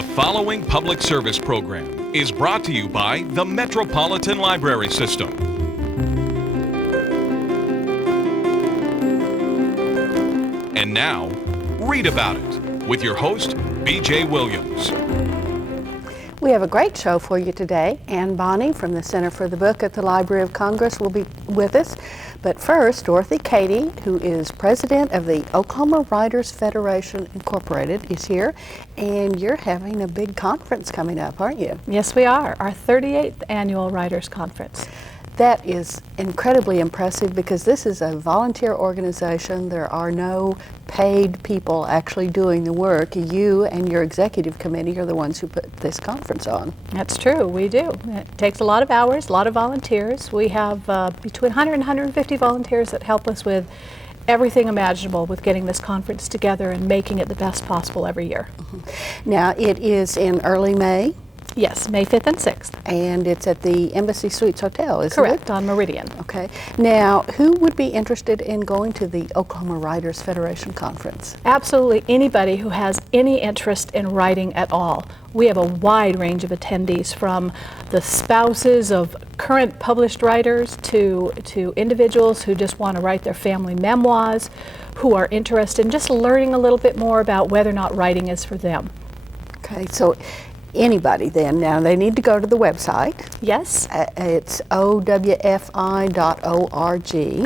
The following public service program is brought to you by the Metropolitan Library System. And now, Read About It with your host, B.J. Williams. We have a great show for you today. Ann Bonney from the Center for the Book at the Library of Congress will be with us. But first, Dorothy Cady, who is president of the Oklahoma Writers Federation Incorporated, is here. And you're having a big conference coming up, aren't you? Yes, we are. Our 38th annual Writers Conference. That is incredibly impressive because this is a volunteer organization. There are no paid people actually doing the work. You and your executive committee are the ones who put this conference on. That's true, we do. It takes a lot of hours, a lot of volunteers. We have between 100 and 150 volunteers that help us with everything imaginable with getting this conference together and making it the best possible every year. Now, it is in early May. Yes, May 5th and 6th. And it's at the Embassy Suites Hotel, isn't it? Correct, on Meridian. Okay. Now, who would be interested in going to the Oklahoma Writers Federation Conference? Absolutely anybody who has any interest in writing at all. We have a wide range of attendees, from the spouses of current published writers to individuals who just want to write their family memoirs, who are interested in just learning a little bit more about whether or not writing is for them. Okay, so anybody then. Now they need to go to the website. Yes. It's owfi.org.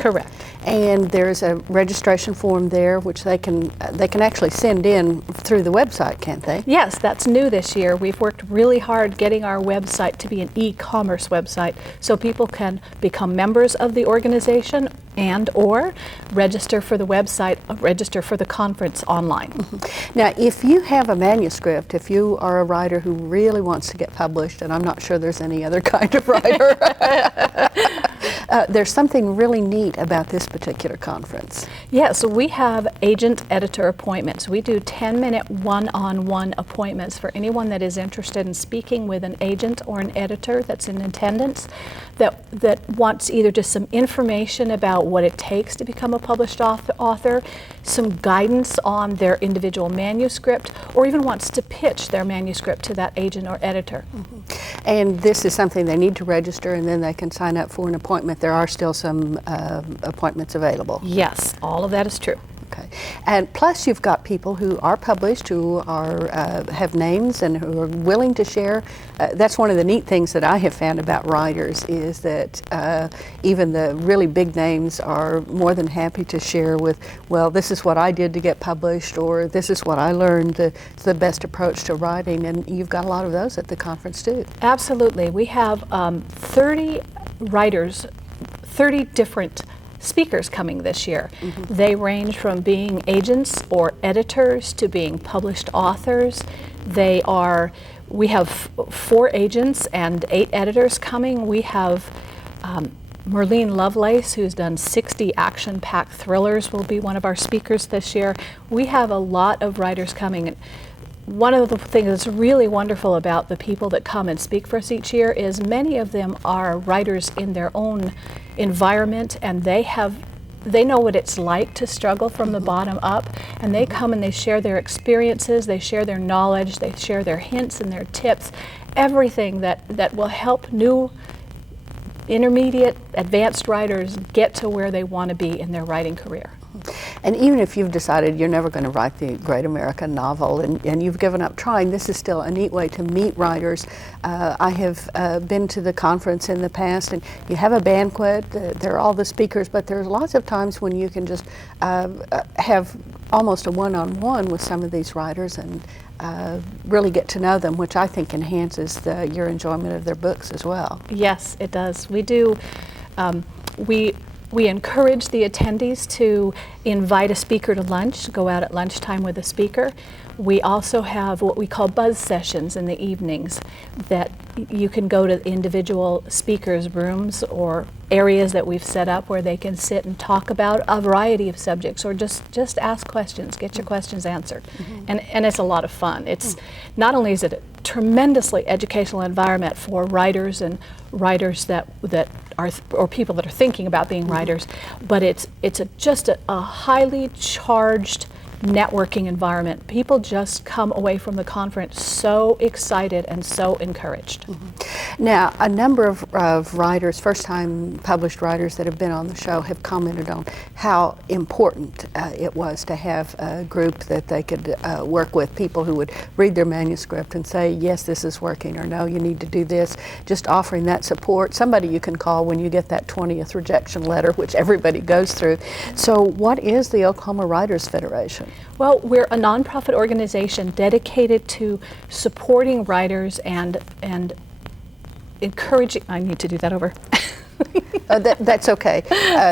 Correct. And there's a registration form there which they can actually send in through the website, can't they? Yes, that's new this year. We've worked really hard getting our website to be an e-commerce website so people can become members of the organization and or register for the website, register for the conference online. Mm-hmm. Now, if you have a manuscript, if you are a writer who really wants to get published, and I'm not sure there's any other kind of writer, there's something really neat about this particular conference. Yeah, so we have agent-editor appointments. We do 10-minute one-on-one appointments for anyone that is interested in speaking with an agent or an editor that's in attendance that wants either just some information about what it takes to become a published author, some guidance on their individual manuscript, or even wants to pitch their manuscript to that agent or editor. Mm-hmm. And this is something they need to register, and then they can sign up for an appointment. There are still some appointments available. Yes, all of that is true. Okay. And plus you've got people who are published, who are have names and who are willing to share. That's one of the neat things that I have found about writers is that even the really big names are more than happy to share with, well, this is what I did to get published, or this is what I learned, the best approach to writing, and you've got a lot of those at the conference too. Absolutely. We have 30 writers, 30 different speakers coming this year. Mm-hmm. They range from being agents or editors to being published authors. We have 4 agents and 8 editors coming. We have Merlene Lovelace, who's done 60 action-packed thrillers, will be one of our speakers this year. We have a lot of writers coming. One of the things that's really wonderful about the people that come and speak for us each year is many of them are writers in their own environment, and they know what it's like to struggle from the bottom up, and they come and they share their experiences, they share their knowledge, they share their hints and their tips, everything that will help new intermediate, advanced writers get to where they want to be in their writing career. And even if you've decided you're never going to write the great American novel and you've given up trying, this is still a neat way to meet writers. I have been to the conference in the past, and you have a banquet, there are all the speakers, but there's lots of times when you can just have almost a one-on-one with some of these writers and really get to know them, which I think enhances your enjoyment of their books as well. Yes, it does. We do. We encourage the attendees to invite a speaker to lunch, go out at lunchtime with a speaker. We also have what we call buzz sessions in the evenings that you can go to individual speakers' rooms or areas that we've set up where they can sit and talk about a variety of subjects, or just ask questions, get your questions answered. Mm-hmm. And it's a lot of fun. It's not only is it a tremendously educational environment for writers and writers that are, or people that are thinking about being writers, but it's just a highly charged networking environment. People just come away from the conference so excited and so encouraged. Now, a number of writers, first-time published writers that have been on the show have commented on how important it was to have a group that they could work with, people who would read their manuscript and say, yes, this is working, or no, you need to do this. Just offering that support, somebody you can call when you get that 20th rejection letter, which everybody goes through. So what is the Oklahoma Writers Federation? Well, we're a nonprofit organization dedicated to supporting writers and encouraging, I need to do that over. That's okay.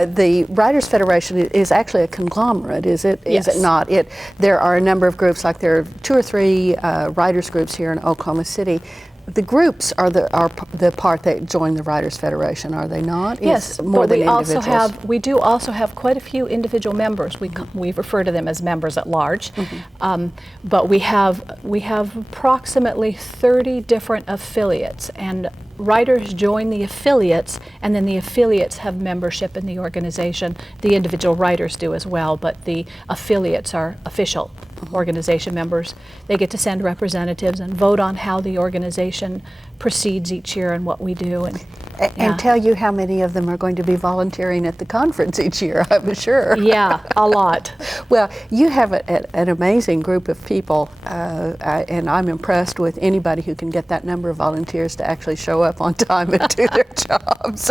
The Writers Federation is actually a conglomerate, is it? Yes. Is it not? There are a number of groups, like there are 2 or 3 writers groups here in Oklahoma City. The groups are the part that join the Writers Federation, are they not? Yes, it's more but than we also individuals. we do also have quite a few individual members. We refer to them as members at large, but we have approximately 30 different affiliates, and writers join the affiliates, and then the affiliates have membership in the organization. The individual writers do as well, but the affiliates are official organization members. They get to send representatives and vote on how the organization proceeds each year and what we do. And tell you how many of them are going to be volunteering at the conference each year, I'm sure. Yeah, a lot. Well, you have an amazing group of people, and I'm impressed with anybody who can get that number of volunteers to actually show up on time and do their jobs.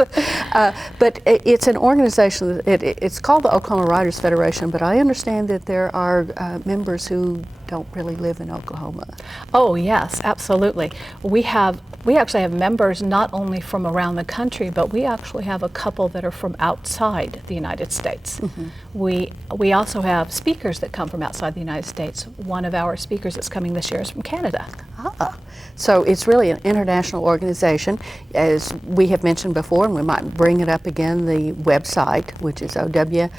But it's an organization, it's called the Oklahoma Writers Federation, but I understand that there are members who don't really live in Oklahoma. Oh yes, absolutely. We actually have members not only from around the country, but we actually have a couple that are from outside the United States. We also have speakers that come from outside the United States. One of our speakers that's coming this year is from Canada. So it's really an international organization. As we have mentioned before, and we might bring it up again, the website, which is owfi.org,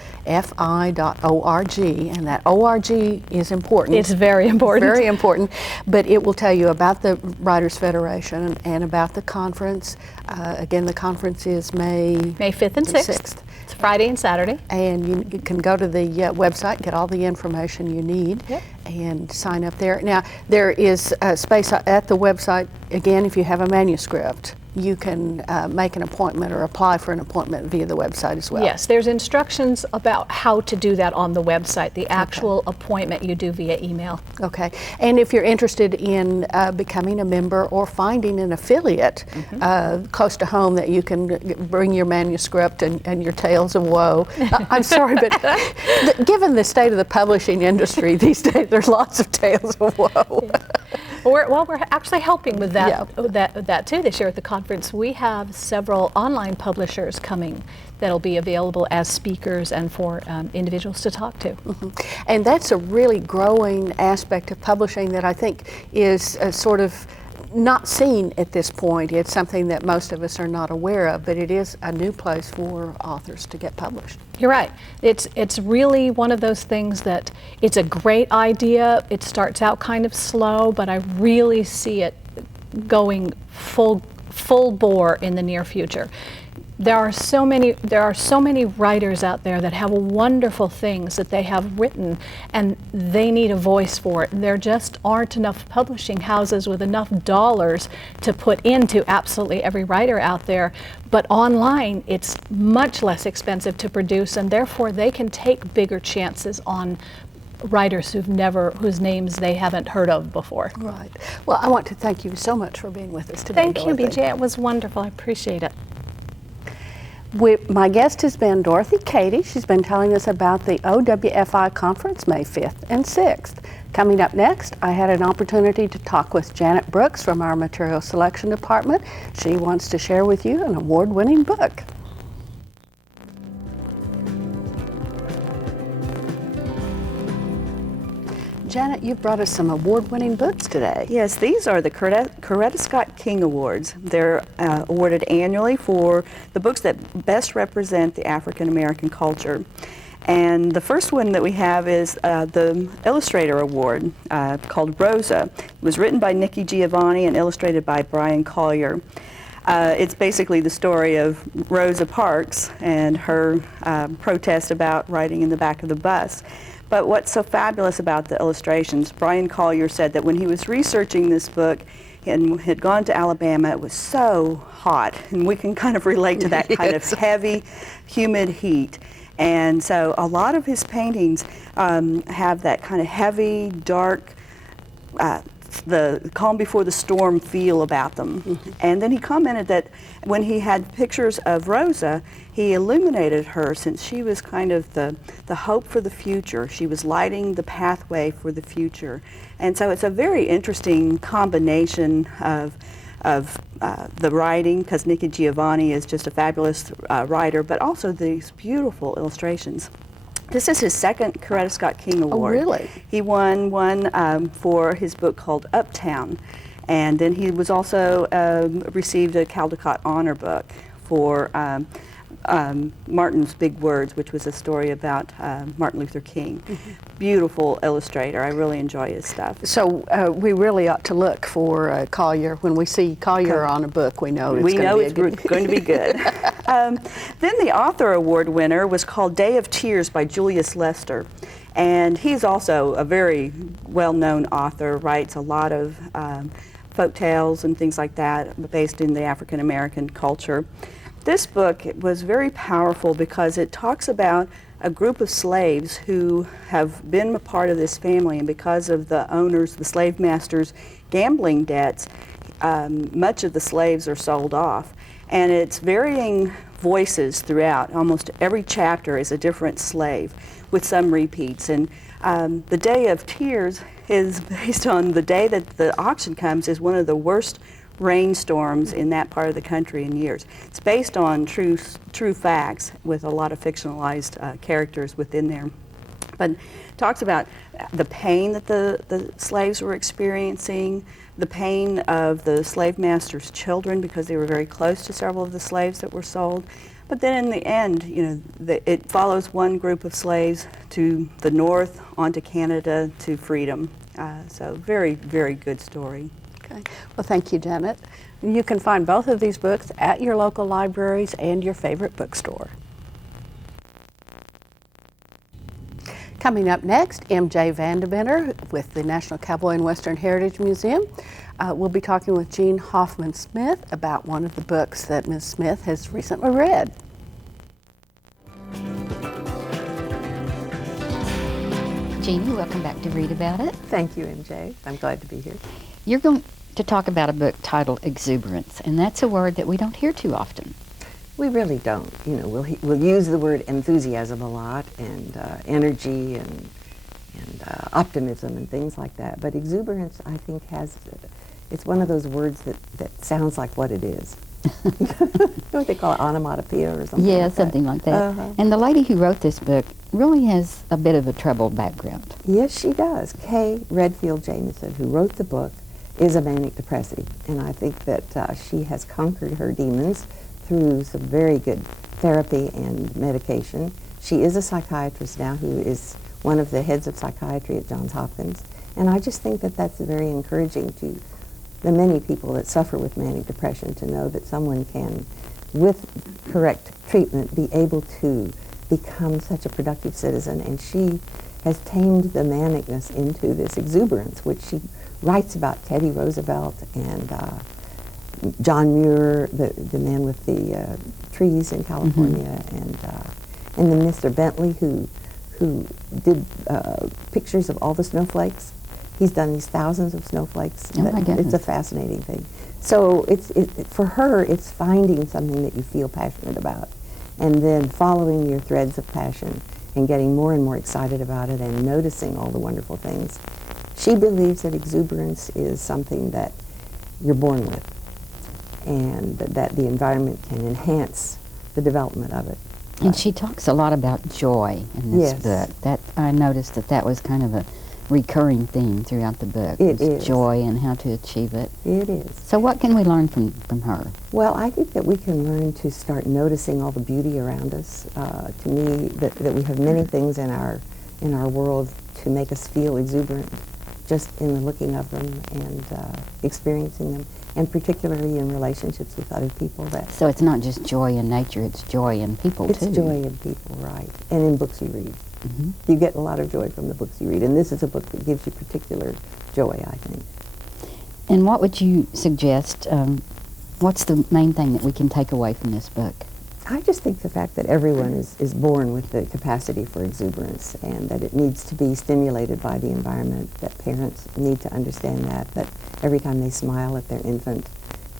and that ORG is important. It's very important. Very important, but it will tell you about the Writers Federation and about the conference. Again, the conference is May 5th and 6th. It's Friday and Saturday. And you can go to the website, get all the information you need, and sign up there. Now, there is space at the website, again, if you have a manuscript. You can make an appointment or apply for an appointment via the website as well. Yes, there's instructions about how to do that on the website. The actual appointment you do via email. Okay, and if you're interested in becoming a member or finding an affiliate close to home that you can bring your manuscript and your tales of woe. I'm sorry, but given the state of the publishing industry these days, there's lots of tales of woe. We're actually helping with that too this year at the conference. We have several online publishers coming that'll be available as speakers and for individuals to talk to. And that's a really growing aspect of publishing that I think is sort of not seen at this point. It's something that most of us are not aware of, but it is a new place for authors to get published. You're right. It's really one of those things that it's a great idea. It starts out kind of slow, but I really see it going full bore in the near future. There are so many writers out there that have wonderful things that they have written, and they need a voice for it. There just aren't enough publishing houses with enough dollars to put into absolutely every writer out there. But online, it's much less expensive to produce, and therefore they can take bigger chances on writers whose names they haven't heard of before. Right. Well, I want to thank you so much for being with us today. Thank you, BJ. It was wonderful. I appreciate it. My guest has been Dorothy Cady. She's been telling us about the OWFI conference May 5th and 6th. Coming up next, I had an opportunity to talk with Janet Brooks from our Material Selection Department. She wants to share with you an award-winning book. Janet, you've brought us some award-winning books today. Yes, these are the Coretta Scott King Awards. They're awarded annually for the books that best represent the African American culture. And the first one that we have is the Illustrator Award called Rosa. It was written by Nikki Giovanni and illustrated by Brian Collier. It's basically the story of Rosa Parks and her protest about riding in the back of the bus. But what's so fabulous about the illustrations, Brian Collier said that when he was researching this book and had gone to Alabama, it was so hot, and we can kind of relate to that kind of heavy, humid heat. And so a lot of his paintings have that kind of heavy, dark, the calm before the storm feel about them. And then he commented that when he had pictures of Rosa, he illuminated her since she was kind of the hope for the future. She was lighting the pathway for the future. And so it's a very interesting combination of the writing, because Nikki Giovanni is just a fabulous writer, but also these beautiful illustrations. This is his second Coretta Scott King Award. Oh, really? He won one for his book called Uptown. And then he was also received a Caldecott Honor Book for Martin's Big Words, which was a story about Martin Luther King. Beautiful illustrator. I really enjoy his stuff. So we really ought to look for Collier. When we see Collier on a book, we know it's going to be good. Then the Author Award winner was called Day of Tears by Julius Lester. And he's also a very well-known author, writes a lot of folk tales and things like that based in the African American culture. This book was very powerful because it talks about a group of slaves who have been a part of this family, and because of the owners, the slave masters' gambling debts, much of the slaves are sold off. And it's varying voices throughout. Almost every chapter is a different slave, with some repeats. And the Day of Tears is based on the day that the auction comes is one of the worst rainstorms in that part of the country in years. It's based on true facts with a lot of fictionalized characters within there. But talks about the pain that the slaves were experiencing, the pain of the slave masters' children because they were very close to several of the slaves that were sold. But then in the end, you know, it follows one group of slaves to the north, onto Canada, to freedom. So very, very good story. Okay. Well, thank you, Janet. You can find both of these books at your local libraries and your favorite bookstore. Coming up next, M.J. Vandebender with the National Cowboy and Western Heritage Museum. We'll be talking with Jean Hoffman-Smith about one of the books that Ms. Smith has recently read. Jean, welcome back to Read About It. Thank you, MJ. I'm glad to be here. You're going to talk about a book titled Exuberance, and that's a word that we don't hear too often. We really don't. You know, we'll use the word enthusiasm a lot, and energy, and optimism, and things like that. But exuberance, I think, it's one of those words that sounds like what it is. Don't they call it onomatopoeia or something? Yeah, like something that? like that. And the lady who wrote this book really has a bit of a troubled background. Yes, she does. Kay Redfield Jamison, who wrote the book, is a manic depressive, and I think that she has conquered her demons through some very good therapy and medication. She is a psychiatrist now who is one of the heads of psychiatry at Johns Hopkins, and I just think that that's very encouraging to the many people that suffer with manic depression to know that someone can, with correct treatment, be able to become such a productive citizen. And she has tamed the manicness into this exuberance, which she writes about Teddy Roosevelt and John Muir, the man with the trees in California, and then Mr. Bentley, who did pictures of all the snowflakes. He's done these thousands of snowflakes. Oh my goodness. It's a fascinating thing. So for her, it's finding something that you feel passionate about, and then following your threads of passion and getting more and more excited about it and noticing all the wonderful things. She believes that exuberance is something that you're born with, and that the environment can enhance the development of it. And she talks a lot about joy in this book. That I noticed that was kind of a recurring theme throughout the book. It is. Joy and how to achieve it. It is. So what can we learn from her? Well, I think that we can learn to start noticing all the beauty around us. To me, that we have many things in our world to make us feel exuberant just in the looking of them and experiencing them. and particularly in relationships with other people. So it's not just joy in nature, it's joy in people It's too. joy in people, right, and in books you read. You get a lot of joy from the books you read, and this is a book that gives you particular joy, I think. And what would you suggest, what's the main thing that we can take away from this book? I just think the fact that everyone is born with the capacity for exuberance, and that it needs to be stimulated by the environment, that parents need to understand that every time they smile at their infant,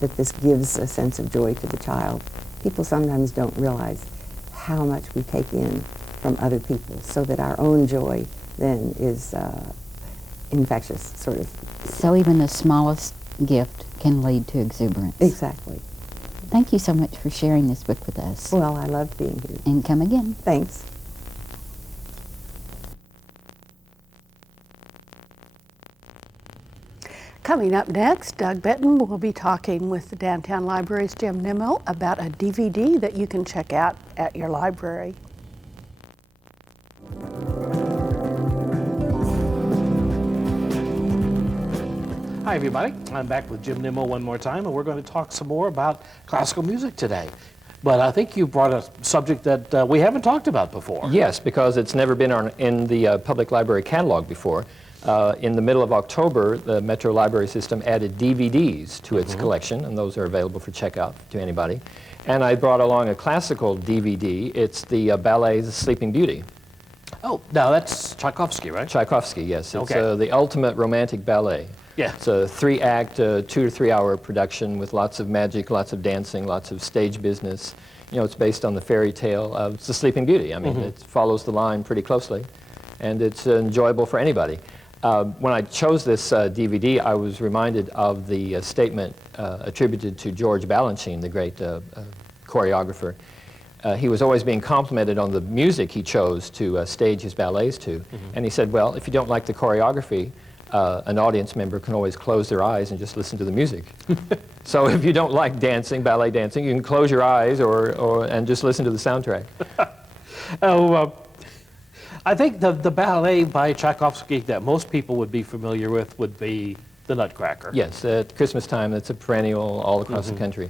that this gives a sense of joy to the child. People sometimes don't realize how much we take in from other people, so that our own joy then is infectious, sort of. So even the smallest gift can lead to exuberance. Exactly. Thank you so much for sharing this book with us. Well, I loved being here. And come again. Thanks. Coming up next, Doug Benton will be talking with the Downtown Library's Jim Nimmo about a DVD that you can check out at your library. Hi everybody, I'm back with Jim Nimmo one more time, and we're going to talk some more about classical music today. But I think you brought a subject that we haven't talked about before. Yes, because it's never been in the public library catalog before. In the middle of October, the Metro Library System added DVDs to its collection, and those are available for checkout to anybody. And I brought along a classical DVD. It's the ballet The Sleeping Beauty. Oh, now that's Tchaikovsky, right? Tchaikovsky, yes. It's Okay. the ultimate romantic ballet. Yeah. It's a 3-act, 2 to 3 hour production with lots of magic, lots of dancing, lots of stage business. You know, it's based on the fairy tale of The Sleeping Beauty. I mean, it follows the line pretty closely, and it's enjoyable for anybody. When I chose this DVD, I was reminded of the statement attributed to George Balanchine, the great choreographer. He was always being complimented on the music he chose to stage his ballets to. And he said, well, if you don't like the choreography, an audience member can always close their eyes and just listen to the music. So if you don't like dancing, ballet dancing, you can close your eyes and just listen to the soundtrack. I think the ballet by Tchaikovsky that most people would be familiar with would be the Nutcracker. Yes, at Christmas time, that's a perennial all across the country.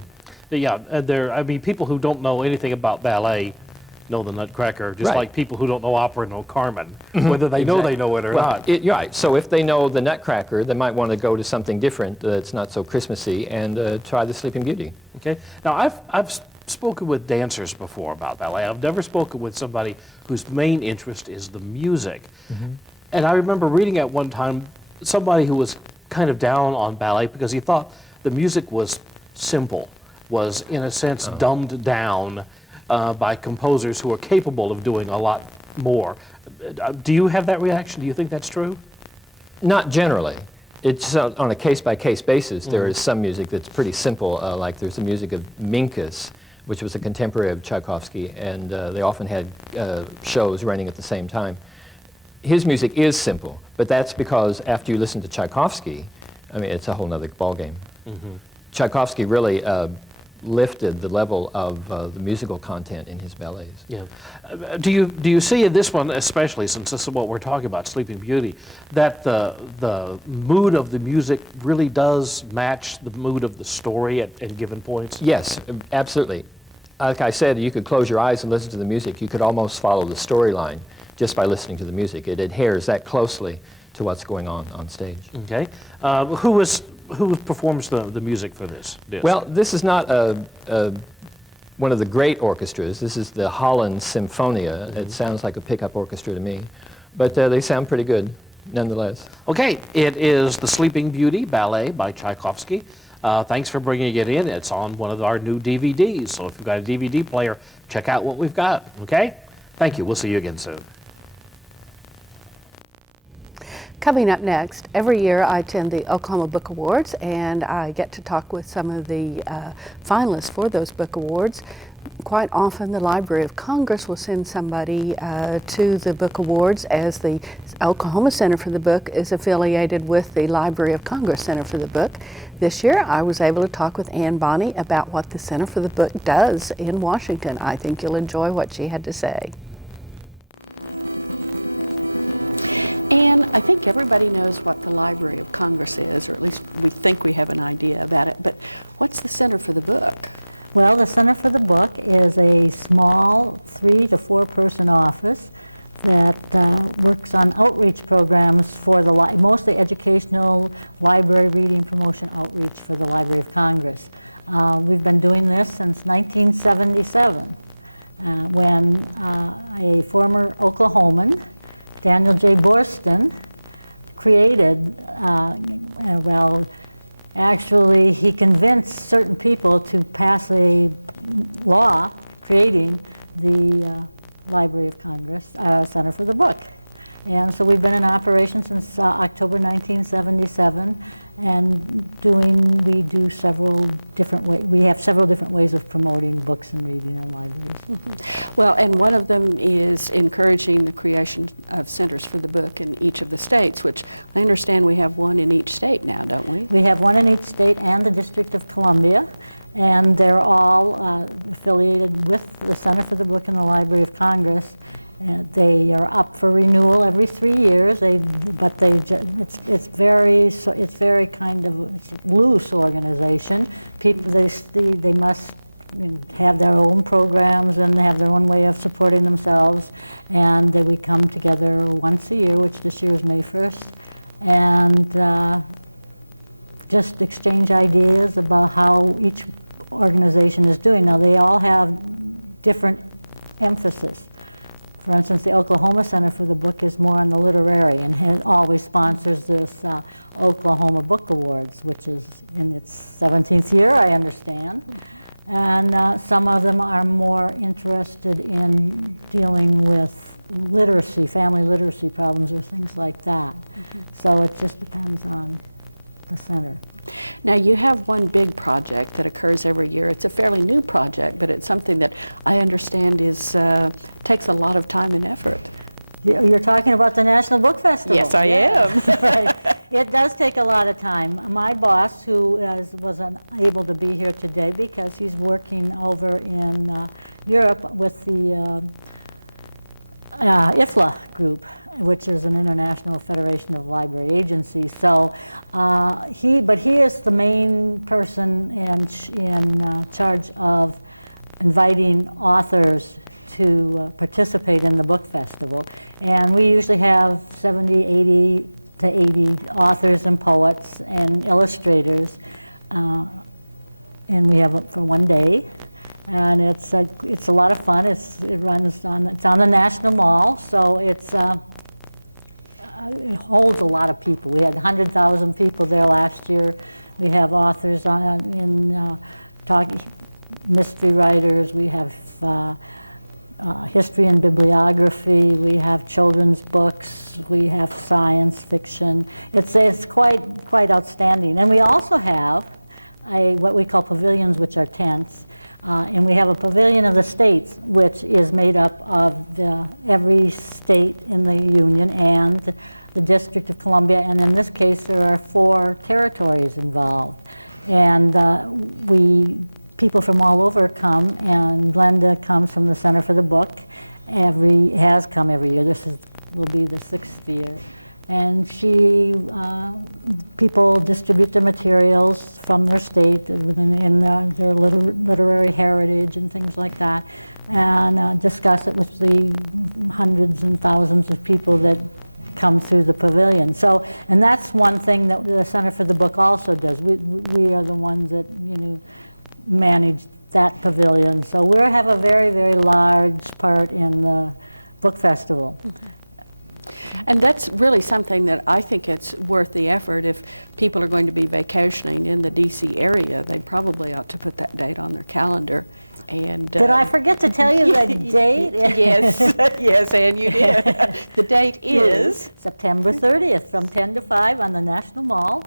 Yeah, I mean, people who don't know anything about ballet know the Nutcracker, just Right. like people who don't know opera know Carmen, whether they know they know it or not. You're right. So if they know the Nutcracker, they might want to go to something different that's not so Christmassy and try the Sleeping Beauty. Okay. Now, I've spoken with dancers before about ballet. I've never spoken with somebody whose main interest is the music. And I remember reading at one time somebody who was kind of down on ballet because he thought the music was simple, was in a sense dumbed down by composers who are capable of doing a lot more. Do you have that reaction? Do you think that's true? Not generally. It's on a case-by-case basis. There is some music that's pretty simple, like there's the music of Minkus, which was a contemporary of Tchaikovsky, and they often had shows running at the same time. His music is simple, but that's because after you listen to Tchaikovsky, I mean, it's a whole nother ballgame. Tchaikovsky really lifted the level of the musical content in his ballets. Yeah. Do you see in this one, especially since this is what we're talking about, Sleeping Beauty, that the mood of the music really does match the mood of the story at given points? Yes, absolutely. Like I said, you could close your eyes and listen to the music. You could almost follow the storyline just by listening to the music. It adheres that closely to what's going on stage. Okay. Who performs the music for this disc? Well, this is not one of the great orchestras. This is the Holland Symphonia. It sounds like a pickup orchestra to me, but they sound pretty good nonetheless. Okay, it is The Sleeping Beauty Ballet by Tchaikovsky. Thanks for bringing it in. It's on one of our new DVDs, so if you've got a DVD player, check out what we've got, okay? Thank you. We'll see you again soon. Coming up next, every year I attend the Oklahoma Book Awards, and I get to talk with some of the finalists for those book awards. Quite often the Library of Congress will send somebody to the book awards, as the Oklahoma Center for the Book is affiliated with the Library of Congress Center for the Book. This year I was able to talk with Ann Bonney about what the Center for the Book does in Washington. I think you'll enjoy what she had to say. And I think everybody knows what the Library of Congress is, or at least we think we have an idea about it, but what's the Center for the Book? Well, the Center for the Book is a small 3 to 4 person office that works on outreach programs for the mostly educational library reading promotion outreach for the Library of Congress. We've been doing this since 1977 when a former Oklahoman, Daniel J. Borston, created, well, actually he convinced certain people to pass a law creating the Library of Congress Center for the Book. And so we've been in operation since October 1977, and we do several different ways. We have several different ways of promoting books and reading in libraries. Mm-hmm. Well, and one of them is encouraging the creation of centers for the book in each of the states, which I understand we have one in each state now, don't we? We have one in each state and the District of Columbia, and they're all affiliated with the Center for the Book and the Library of Congress. They are up for renewal every 3 years. It's very kind of it's a loose organization. People they must have their own programs and have their own way of supporting themselves. And we come together once a year, which this year is May 1st, and just exchange ideas about how each organization is doing. Now they all have different emphasis. For instance, the Oklahoma Center for the Book is more on the literary and always sponsors this Oklahoma Book Awards, which is in its 17th year, I understand. And some of them are more interested in dealing with literacy, family literacy problems or things like that. Mm-hmm. So it just depends on the center. Now you have one big project that occurs every year. It's a fairly new project, but it's something that I understand takes a lot of time and effort. You're talking about the National Book Festival. Yes, I am. Right. It does take a lot of time. My boss, who was unable to be here today because he's working over in Europe with the IFLA group, which is an International Federation of Library Agencies. So he is the main person in charge of inviting authors to participate in the book festival. And we usually have 80 to 80 authors and poets and illustrators. And we have it for one day. And it's a lot of fun. It's on the National Mall, so it holds a lot of people. We had 100,000 people there last year. We have authors talking, mystery writers. We have history and bibliography. We have children's books. We have science fiction. It's quite outstanding. And we also have what we call pavilions, which are tents. And we have a pavilion of the states, which is made up of every state in the Union and the District of Columbia. And in this case, there are 4 territories involved. And people from all over come, and Glenda comes from the Center for the Book. Has come every year. This will be the 6th year. And people distribute their materials from their state in their literary heritage and things like that, and discuss it with the hundreds and thousands of people that come through the pavilion. So, and that's one thing that the Center for the Book also does. We are the ones that manage that pavilion. So we have a very, very large part in the book festival. Mm-hmm. And that's really something that I think it's worth the effort. If people are going to be vacationing in the D.C. area, they probably ought to put that date on their calendar. And did I forget to tell you the date? Yes, yes, and you did. The date is September 30th from 10 to 5 on the National Mall.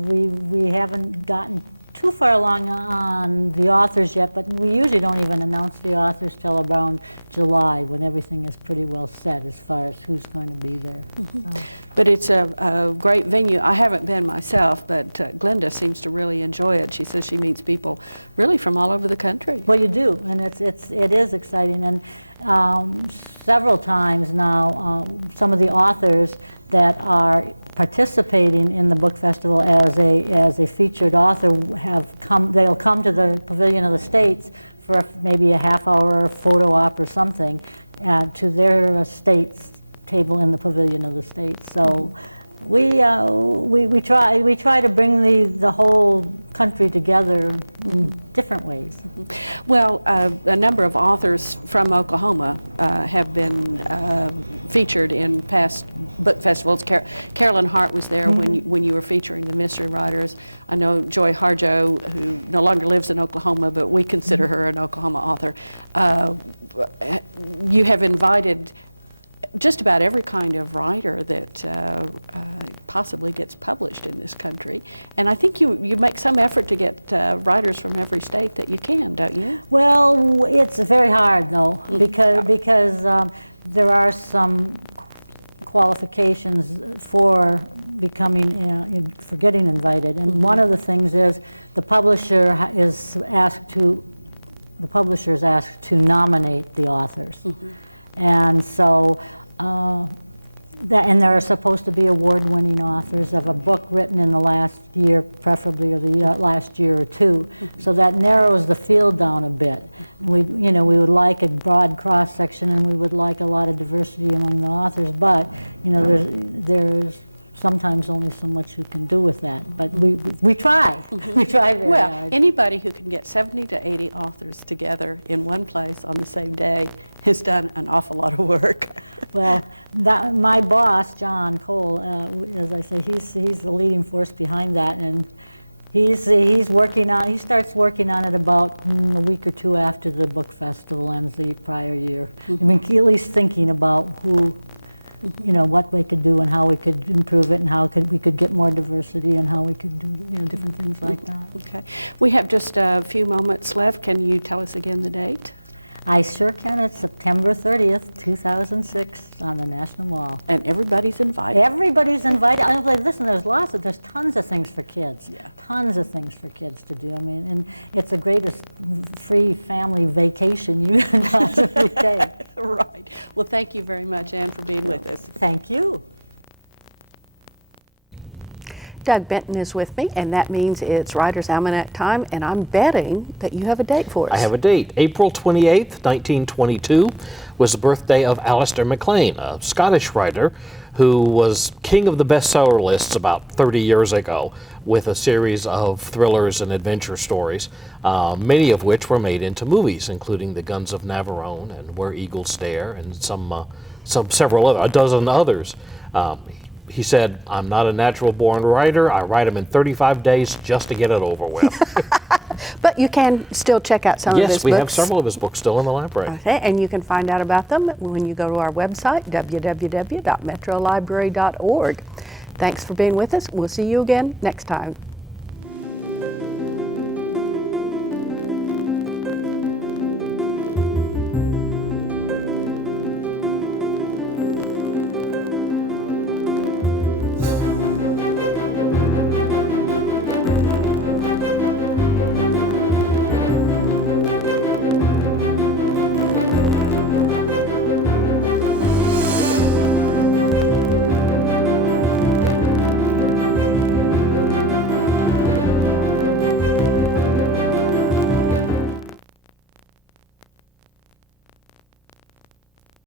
We haven't gotten too far along on the authors yet, but we usually don't even announce the authors till around July, when everything is pretty well set as far as who's going to be there. Mm-hmm. So. But it's a great venue. I haven't been myself, but Glenda seems to really enjoy it. She says she meets people really from all over the country. Well, you do, and it is exciting. And Several times now, some of the authors that are participating in the book festival as a featured author they'll come to the Pavilion of the States for maybe a half-hour photo op or something to their state's table in the Pavilion of the States. So we try to bring the whole country together in different ways. Well, a number of authors from Oklahoma have been featured in past book festivals. Carolyn Hart was there when you were featuring the mystery writers. I know Joy Harjo, who no longer lives in Oklahoma, but we consider her an Oklahoma author. You have invited just about every kind of writer that possibly gets published in this country. And I think you make some effort to get writers from every state that you can, don't you? Well, it's very hard though, because there are some qualifications for becoming, for getting invited. And one of the things is the publisher is asked to nominate the authors. And so, and there are supposed to be award-winning authors of a book written in the last year, preferably, or the last year or two. So that narrows the field down a bit. And we would like a broad cross-section, and we would like a lot of diversity among the authors, but, there's sometimes only so much you can do with that. But we try. We try very hard. Anybody who can get 70 to 80 authors together in one place on the same day has done an awful lot of work. Well, my boss, John Cole, as I say, he's the leading force behind that, and he starts working on it about a week or two after the book festival ends the prior year. I mean, at least thinking about what we could do and how we could improve it and how we could get more diversity and how we could do different things like that. Okay. We have just a few moments left. Can you tell us again the date? I sure can. It's September 30th, 2006 on the National Mall. And everybody's invited. Everybody's invited. I mean, listen, there's tons of things for kids. Yeah. Tons of things for kids to do. I mean, and it's the greatest free family vacation you can possibly take. Right. Well, thank you very much, Anne, for being with us. Thank you. Doug Benton is with me, and that means it's Writer's Almanac time, and I'm betting that you have a date for us. I have a date. April 28th, 1922 was the birthday of Alistair MacLean, a Scottish writer who was king of the bestseller lists about 30 years ago with a series of thrillers and adventure stories, many of which were made into movies, including The Guns of Navarone and Where Eagles Stare and a dozen others. He said, "I'm not a natural-born writer. I write them in 35 days just to get it over with." But you can still check out some of his books. Yes, we have several of his books still in the library. Okay, and you can find out about them when you go to our website, www.metrolibrary.org. Thanks for being with us. We'll see you again next time.